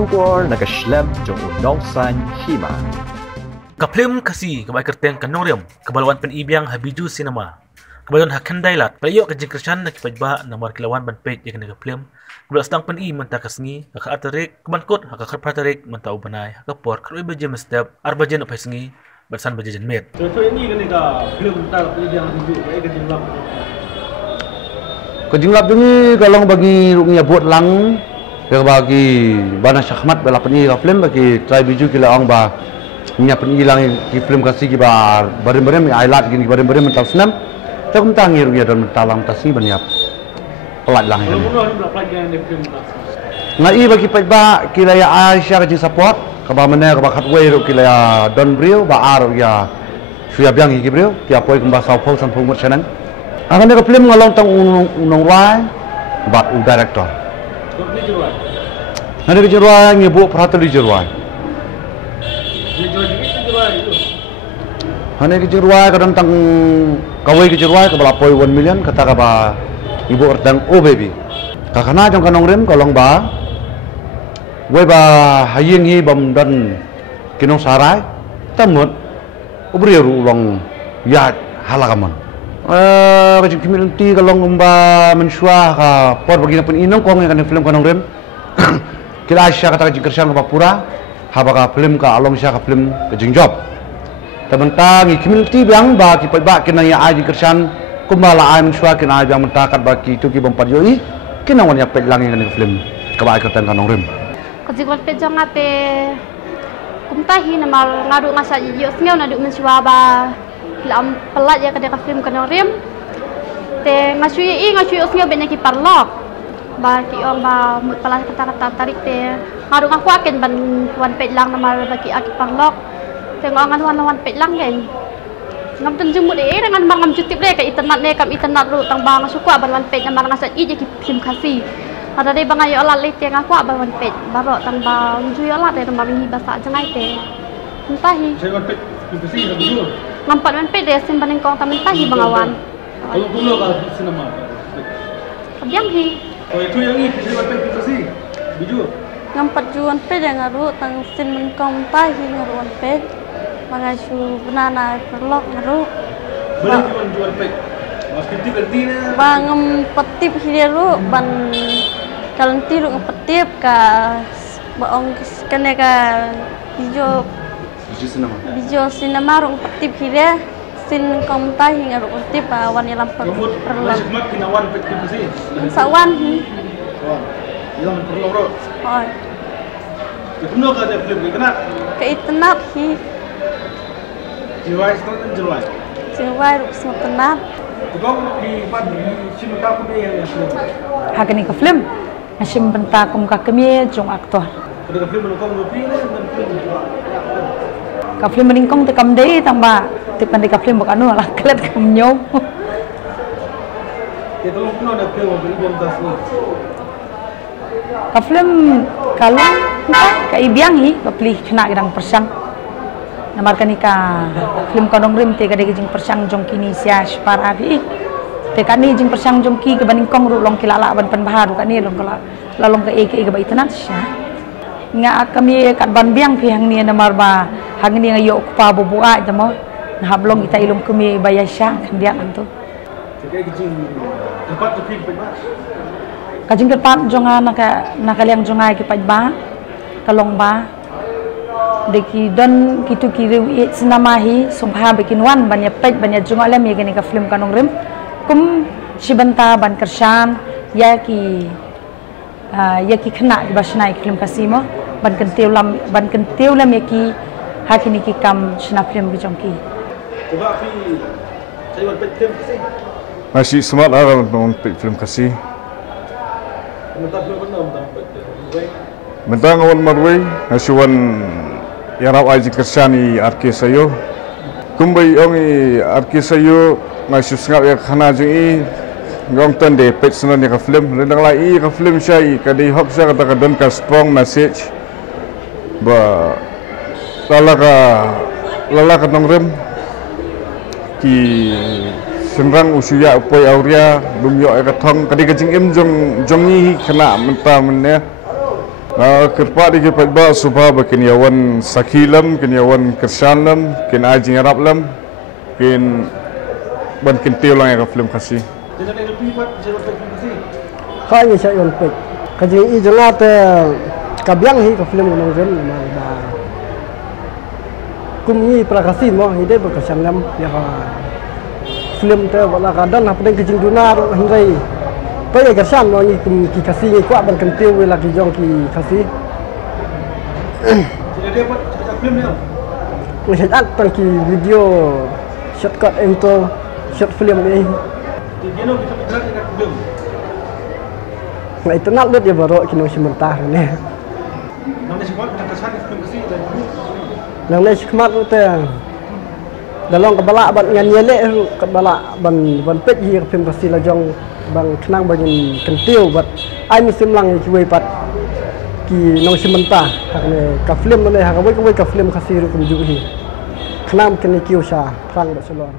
Kubor nagaslem jong unongsan hima. Kaplim kasi kabay kerteng kanorium kabalwan penibiyang habiju sinema. Kabalwan hakandailat payo kajing kersan nakipajba namar kilawan banpej yang kaplim. Kabal sedang peni menta kasngi akaatarik kabankot hakakarpatarik menta ubanay hakapor karoy baje mestep arbajen opesngi bersan baje jenmet. So ini kan ka film tar penibiyang habiju ay kajing lam. Kajing lap ini kalau bagi ruknya buat lang yang bagi bana syahmat bela peni film bagi try biju kila ang ba nya peni lang ki film kasih ki bar barem-barem ailat gini barem-barem mental senam tak mentangi ruknya dan mentalang tasi baniap pelat lang ini ngai bagi pajba kila ya Aisyah kajing support kaba mana kaba khatway ruk kila ya don brio ba ar ya suya biang ki brio ki apoi kumba saupau san pungmut senang akan ada film ngalong tang unong rai ba director ada kejeruan ngebu perhatian kejeruan. Hanya kejeruan kadang tang kawai kejeruan kebala poi 1 million kata kaba ibu ordang oh baby. Kakana jong kanong rem kolong ba. Wei ba haying hi bam dan kinong sarai tamut ubriru ulong ya halakaman. Kajing community kalong ba mensua ka por bagi pun inong kong yang film kanong rem. Kila Aisyah kata kajing kersan ka papura haba ka film ka along siya ka film kajing job tabentang community biang ba ki pa kina ya ajing kersan kumbalaan mensua kina biang mentakat baki tu ki bompar yoi kina wan ya pet lang yang film ka ba kertan kanong rem kajing wat pet jong ate kumtahi namal ngadu ngasa yos ngeu nadu mensua ba lam pelat ya ka film kanong rem te ngasui os ngeu benya ki parlok bagi orang ba mutpalas kata-kata tarik te ngarung aku akan ban wan pet lang namal bagi aki parlok te ngangan wan pet lang gen ngam tun jumut dengan mangam jutip le ka internet ne kam internet ru tang bang suku ban wan pet namal ngasat i ki sim kasih ada de bang ayo olat le te ngaku ban wan pet baro tang ba unju olat de namal hi basa jangai te entahi Saya wan pet kasih habiju. ngampat wan pet de sim baning kong tamentahi bangawan Kalau dulu ka sinema. kabyang hi Oh itu yang ini saya wan pet kasih. Biju. Ngampat juan ped yang ngaru tang sin menkong tahi ngaru wan ped mangasu banana perlok ngaru Balik jual pet. Mas kerti na. bangem petip hideru ban kalanti ru petip ka baong kene ka bijo sinema ru petip hide sin kong tahi ngaru petip wan ilam perlok Mas kinawan pet kasih. sawan hi Yang perlu ro. oi Kuno ka ada film ni kena. ka itnap hi Jiwa itu jelas. jiwai ru smotenap Tukang di padi sini tak punya yang film. Hakani ka film asim benta kum ka kemie jong aktor Ada film menukang lebih dan film juga. ka film meningkong te kam dei tamba te pande ka film bak anu lah kelet kam nyom Kita lu kuno ada film beribam das ni. ka film kalau ka ibiang hi ka pilih kena gedang persang namar kani ka film kanong rim te ka de jing persang jong kini sia para hi te kani jing persang jong ki ke baningkong ru long kilala ban pan baharu kani long kala lalong ka e ba itanat sia nga kami kat ban biang pi hang ni namar ba hang ni ngayo pa bubua jamo hablong ita ilum kami bayasya kandian antu Jadi kecil tempat tu film apa? kajing kepat jonga nakaliang jonga ki pajba kalong ba deki don kitu kiri sinamahi sumpah bikin wan banyak pej banyak jonga lem ya gini ka film kanong rim kum sibanta ban kersan ya ki kena di basna film kasimo ban kentiu lam ya ki hakini ki kam sna film bijongki Coba pi saya buat film sih. Masih semangat lah nonton film kasih. Mentah film benar mentah. Mentang awan marway, nasuan yarap aji kersani arke sayo. Kumbai ongi arke sayo nasu sengap ya khana jungi ngong tande pet senan ya film. Rendang lai ka film syai kadai hok sya kata kadon ka strong message. Ba lala ka nongrem ki senrang usia upoi auria dumyo eka thong kadi kajing em jongi kena menta menne Kerpa di kipat ba subha bakiniawan sakilam kiniawan kershanlam kin ajing arablam kin ban kin teulang yang film kasih. Jadi ada lebih pak bisa dapat film kasih. Khai ni saya Olympic. Kaji i jangat kabyang hi ka film nong ren ma ba. Kumni prakasi mo ide berkesanam ya film te wala kadan apa den kejing dunar hindai. Tôi kersan mo ni ki kasih ni kuat ban kentiu wala ki jong ki kasih. Jadi dia buat cerita film ni. Ni saya tang ki video shortcut into short film ni. Jadi no kita bergerak dengan film. Nah itu nak dia baru kini sementara ni. Namanya sekolah kita kesan film kasih dan Nang ni sekemat tu dalam kepala ban ngan yelek kepala ban pet hi film kasih lajong bang kenang bagi kentiu bat ai musim lang ki pat ki nong sementara hakne ka film ni hak ka film kasih ru kum ju hi kenang kini kiu sha prang Barcelona.